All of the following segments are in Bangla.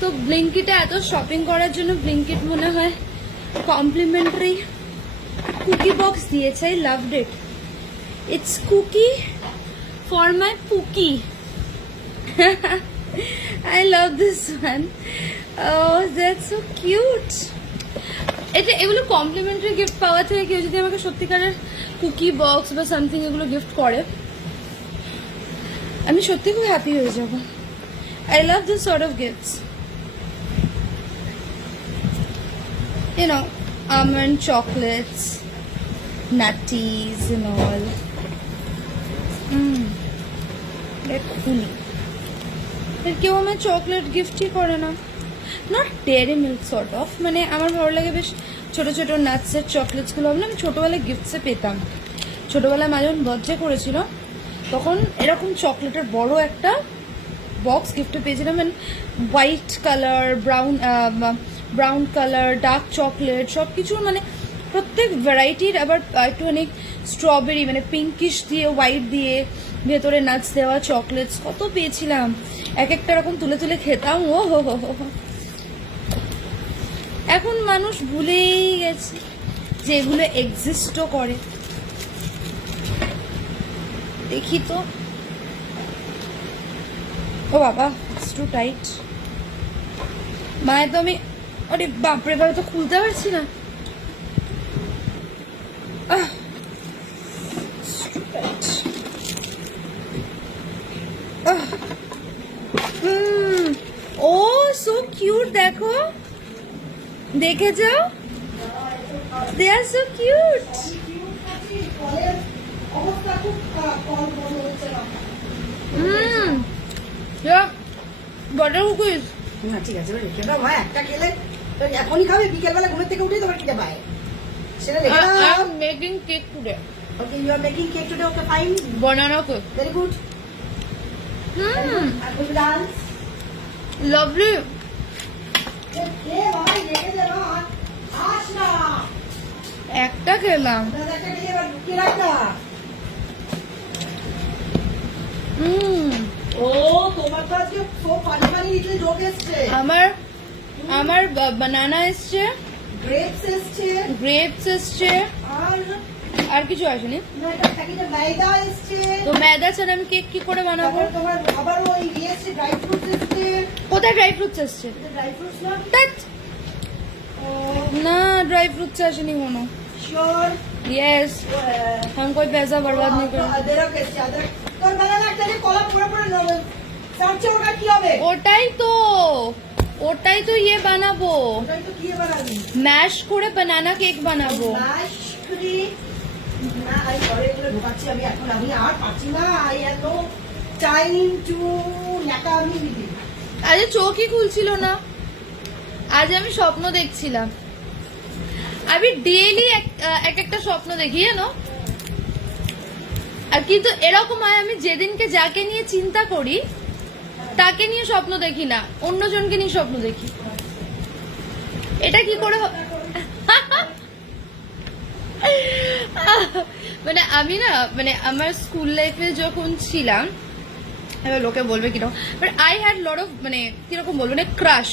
তো ব্লিঙ্কিটে এত শপিং করার জন্য ব্লিঙ্কিট মনে হয় কমপ্লিমেন্টারি কুকি বক্স দিয়েছে। I loved it. It's cookie for my pookie. I love this one. Oh, that's so cute. এটা এগুলো কমপ্লিমেন্টারি গিফট পাওয়া থেকে কেউ যদি আমাকে সত্যিকারের কুকি বক্স বা সামথিং এগুলো গিফট করে আমি সত্যি খুব হ্যাপি হয়ে যাব। I love this sort of gifts. You know, almond chocolates, nutties and all. They're cool. কেউ আমার চকলেট গিফটই করে না। Not dairy milk sort of, মানে আমার ভালো লাগে বেশ ছোট ছোট নাটসের চকলেটসগুলো। আমি ছোটোবেলায় গিফটসে পেতাম। ছোটোবেলায় মা যখন বার্থডে করেছিল তখন এরকম চকলেটের বড় একটা বক্স গিফটে পেয়েছিলাম। White colour, brown colour, dark chocolate সব কিছু, মানে প্রত্যেক ভ্যারাইটির। আবার একটুখানি স্ট্রবেরি, মানে পিঙ্কিশ দিয়ে হোয়াইট দিয়ে ভেতরে নাটস দেওয়া চকলেটস কত পেয়েছিলাম। এক একটা রকম তুলে তুলে খেতাম। ও হো হো হো। এখন মানুষ ভুলেই গেছে যে এগুলো এক্সিস্টও করে। দেখি তো, ও বাবা, ইটস টু টাইট। মায়ের তো আমি, আরে বাপরে বাবা, তো খুলতে পারছি না। ও সো কিউট, দেখো, দেখে যাও, দে আর সো কিউট। বাটার কুকিজ না, ঠিক আছে, রেখে দাও ভাই। একটা খেলে এখনই খাবে, বিকেলবেলা ঘুমের থেকে উঠেই তোমার খিদে পায়, সেটা রেখে দাও। I am making cake today. Okay, you are making cake today. Okay, fine. Banana cake. Very good. And we dance. Lovely. Okay, bhai, রেখে দে না। আস না। একটা খেলাম। দাদা একটা খেলে এবার লুকিয়ে রাখ না। ও, তোমার তো আজকে খুব পানি পানি নিচে যোগ এসছে। আমার বানানা এসছে, গ্রেপস এসছে, আর কিছু আসেনি। তো ময়দা ছাড়া আমি কেক কি করে বানাবো? কোথায় ড্রাই ফ্রুটস এসছে? না, ড্রাই ফ্রুটস আসেনি কোনো। यस, हम कोई पैसा बर्बाद नहीं करें। ওটাই তো ইয়ে বানাবো, ম্যাশ করে বানানা কেক বানাবো। আজ চোখই খুলছিল না, আজ আমি স্বপ্ন দেখছিলাম। আমি ডেইলি এক একটা স্বপ্ন দেখি জানো। আর কিন্তু এরকম হয়, আমি যেদিনকে যাকে নিয়ে চিন্তা করি তাকে নিয়ে স্বপ্ন দেখি না, অন্যজনকে নিয়ে স্বপ্ন দেখি। এটা কি করে? মানে আমি না, মানে আমার স্কুল লাইফে যখন ছিলাম, এবার লোকে বলবে কিরকম, but I had lot of, মানে কিরকম বলবো, মানে ক্রাশ।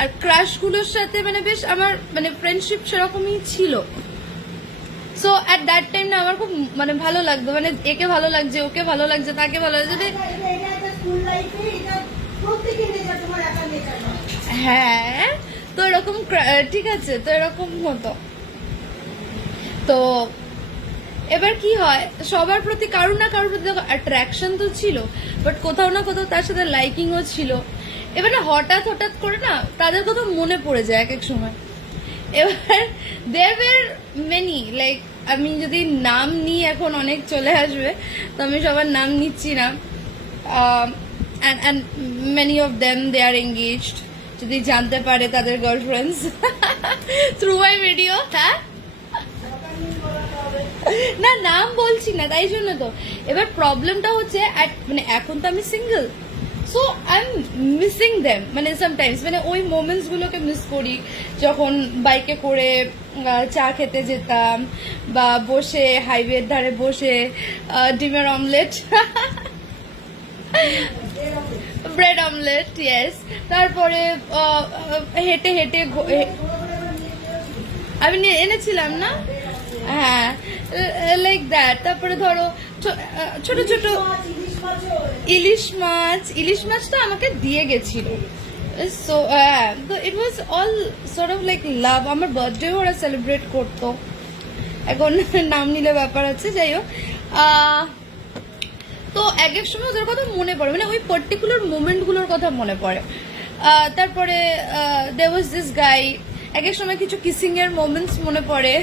আর ক্রাশ গুলোর সাথে মানে বেশ আমার মানে ফ্রেন্ডশিপ সেরকমই ছিল। সো অ্যাট দ্যাট টাইম না আমার খুব মানে ভালো লাগতো, মানে একে ভালো লাগছে, ওকে ভালো লাগছে, তাকে ভালো লাগছে। হ্যাঁ, তো এরকম ঠিক আছে, তো এরকম হতো। তো এবার কি হয়, সবার প্রতি কারোর না কারোর প্রতি অ্যাট্রাকশন তো ছিল, বাট কোথাও না কোথাও তার সাথে লাইকিংও ছিল। এবার না হঠাৎ করে না তাদের কথা মনে পড়ে যায় এক এক সময়। এবার দেয়ার ওয়্যার মেনি, লাইক আমি যদি নাম নিই এখন অনেক চলে আসবে, তো আমি সবার নাম নিচ্ছি না। and many of them they are engaged, যদি জানতে পারে তাদের গার্লফ্রেন্ডস থ্রু মাই ভিডিও। হ্যাঁ, না নাম বলছি না, তাই জন্য তো। এবার প্রবলেমটা হচ্ছে মানে এখন তো আমি single, so I am missing them, মানে সামটাইমস, মানে ওই মোমেন্টস গুলোকে মিস করি, যখন বাইকে করে চা খেতে যেতাম, বা বসে হাইওয়ের ধারে বসে ডিমের অমলেট ব্রেড অমলেট, ইয়েস। তারপরে হেঁটে হেঁটে আমি এনেছিলাম না, হ্যাঁ, লাইক দ্যাট। তারপরে ধরো ছোট ছোট ইলিশ মাছ তো আমাকে দিয়ে গেছিল। সো তো it was all sort of like love. আমার বার্থডে ওরা সেলিব্রেট করতো, এখন নাম নিলে ব্যাপার আছে, যাই হোক। তো এক এক সময় ওদের কথা মনে পড়ে, মানে ওই পার্টিকুলার মোমেন্টগুলোর কথা মনে পড়ে। তারপরে দেয়ার ওয়াজ দিস গাই, এক এক সময় কিছু কিসিং এর মোমেন্টস মনে পড়ে।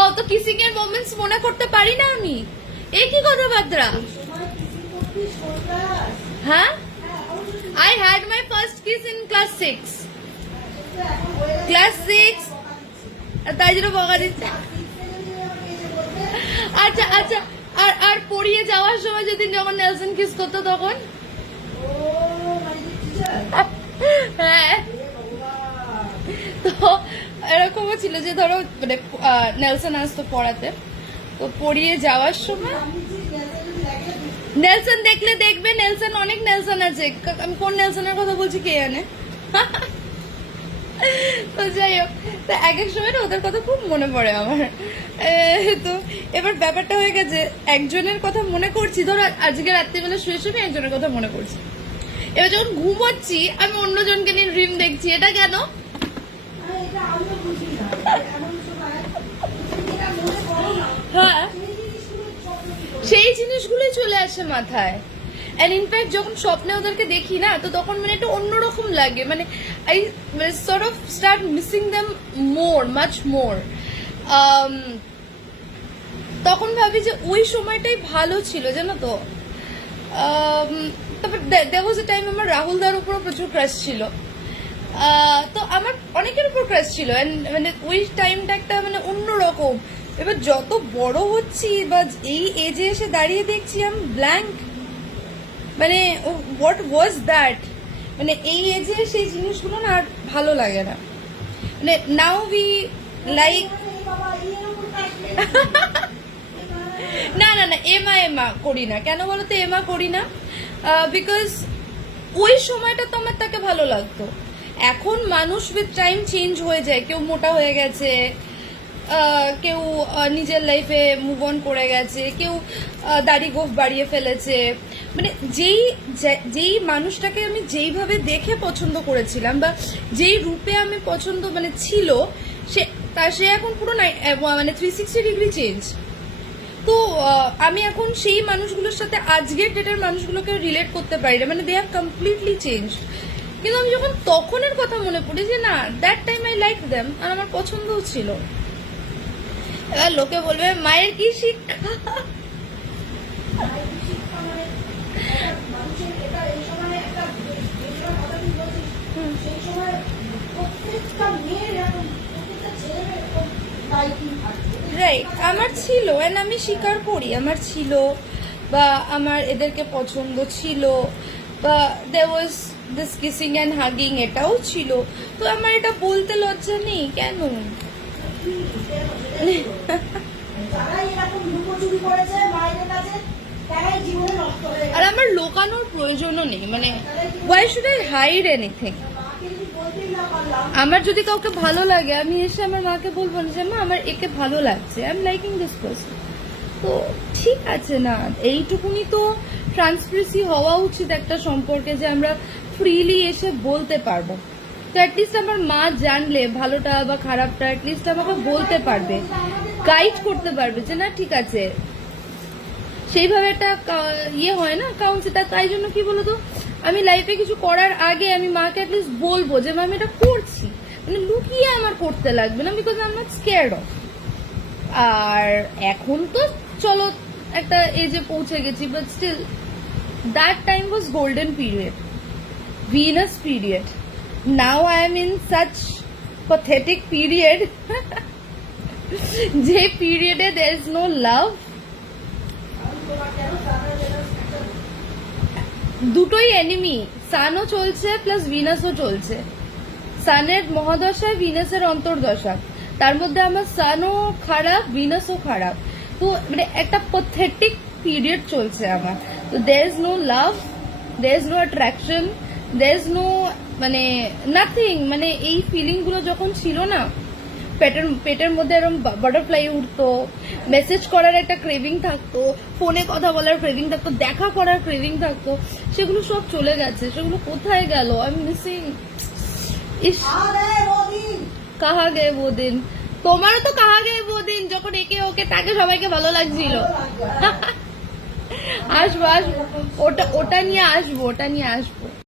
ও তো কিসিং এর মোমেন্টস মনে করতে পারি না আমি, এই কি কথাবার্তা? হ্যাঁ, I had my first kiss in class 6. তাই জন্য বকা দিচ্ছে। আচ্ছা আচ্ছা, আর পড়িয়ে যাওয়ার সময় যেদিন যখন নেলসন কিস করতো তখন, হ্যাঁ, তো এরকমও ছিল যে ধরো মানে নেলসন আসতো পড়াতে, তো পড়িয়ে যাওয়ার সময় নেলসন দেখলে দেখবে, নেলসন অনেক নেলসন আছে, আমি কোন নেলসনের কথা বলছি কে জানে। তো যাই হোক, তো এক এক সময় না ওদের কথা খুব মনে পড়ে আমার। তো এবার ব্যাপারটা হয়ে গেছে, একজনের কথা মনে করছি, ধরো আজকে রাত্রিবেলা শুয়ে শুয়ে একজনের কথা মনে করছি, এবার যখন ঘুমোচ্ছি আমি অন্যজনকে নিয়ে ড্রিম দেখছি, এটা কেন? হ্যাঁ, সেই জিনিসগুলোই চলে আসে মাথায়। এন্ড ইনফ্যাক্ট যখন স্বপ্নে ওদেরকে দেখি না, তো তখন মানে একটু অন্যরকম লাগে, মানে I sort of start missing them much more. তখন ভাবি যে ওই সময়টাই ভালো ছিল, জানো তো। তারপর দেয়ার ওয়াজ এ টাইম আমার রাহুল দার উপরও প্রচুর ক্রাশ ছিল, তো আমার অনেকের উপর ক্রাশ ছিল, মানে ওই টাইমটা একটা মানে অন্যরকম। এবার যত বড় হচ্ছি বা এই এজে এসে দাঁড়িয়ে দেখছি আমি ব্ল্যাঙ্ক, মানে হোয়াট ওয়াজ দ্যাট, মানে এই এজে সেই জিনিসগুলো না আর ভালো লাগে না। মানে নাও উই লাইক না না না, এমা করি না। কেন বলো তো এমা করি না? বিকজ ওই সময়টা তো আমার তাকে ভালো লাগতো। এখন মানুষ উইথ টাইম চেঞ্জ হয়ে যায়, কেউ মোটা হয়ে গেছে, কেউ নিজের লাইফে মুভ অন করে গেছে, কেউ দাড়ি গোফ বাড়িয়ে ফেলেছে। মানে যেই মানুষটাকে আমি যেইভাবে দেখে পছন্দ করেছিলাম বা যেই রূপে আমি পছন্দ মানে ছিল, সে এখন পুরো মানে 360 ডিগ্রি চেঞ্জ। তো আমি এখন সেই মানুষগুলোর সাথে আজকের ডেটের মানুষগুলোকে রিলেট করতে পারি না, মানে দে হ্যাভ কমপ্লিটলি চেঞ্জ। কিন্তু আমি যখন তখনের কথা মনে পড়ি যে না, that time I like them, আর আমার পছন্দও ছিল। এবার লোকে বলবে মায়ের কি শিক্ষা। রাইট, আমার ছিল, এন্ড আমি স্বীকার করি আমার ছিল, বা আমার এদেরকে পছন্দ ছিল, বা there was this kissing and hugging, এটাও ছিল। তো আমার এটা বলতে লজ্জা নেই কেন? আর আমার লোকানোর প্রয়োজনও নেই, মানে why should I hide anything? আমার যদি কাউকে ভালো লাগে, আমি এসে আমার মাকে বলবো না যে মা আমার একে ভালো লাগছে, I am liking this person. তো ঠিক আছে না, এইটুকুনি তো ট্রান্সপারেন্সি হওয়া উচিত একটা সম্পর্কে, যে আমরা ফ্রিলি এসে বলতে পারবো। তো অ্যাটলিস্ট আমার মা জানলে ভালোটা বা খারাপটা অ্যাটলিস্ট আমাকে বলতে পারবে, গাইড করতে পারবে যে না ঠিক আছে। সেইভাবে একটা ইয়ে হয় না কাউন্সিলর। তাই জন্য কি বলতো, আমি লাইফে কিছু করার আগে আমি মাকে অ্যাটলিস্ট বলবো যে মা আমি এটা করছি, মানে লুকিয়ে আমার করতে লাগবে না, because I am not scared of. আর এখন তো চলো একটা এজে পৌঁছে গেছি, but still that time was golden period, Venus period. Now I am in such pathetic period যে পিরিয়ডে there is no love। দুটোই এনিমি, সানও চলছে প্লাস ভিনাসও চলছে। সানের মহাদশায় ভিনাসের অন্তর্দশা, তার মধ্যে আমার সানও খারাপ ভিনাসও খারাপ। তো মানে একটা প্যাথেটিক পিরিয়ড চলছে আমার। তো there is no love, there is no attraction, there is no মানে নাথিং, মানে এই ফিলিং গুলো যখন ছিল না, পেটের মধ্যে এরকম বাটারফ্লাই উঠতো, মেসেজ করার একটা ক্রেভিং থাকতো, ফোনে কথা বলার ক্রেভিং থাকতো, দেখা করার ক্রেভিং থাকতো, সেগুলো সব চলে গেছে। সেগুলো কোথায় গেল? I am missing. ইস, কাহা গে ও দিন। তোমারও তো কাহা গে ও দিন, যখন একে ওকে তাকে সবাইকে ভালো লাগছিল। আসবো আসবো, ওটা নিয়ে আসবো, ওটা নিয়ে আসবো।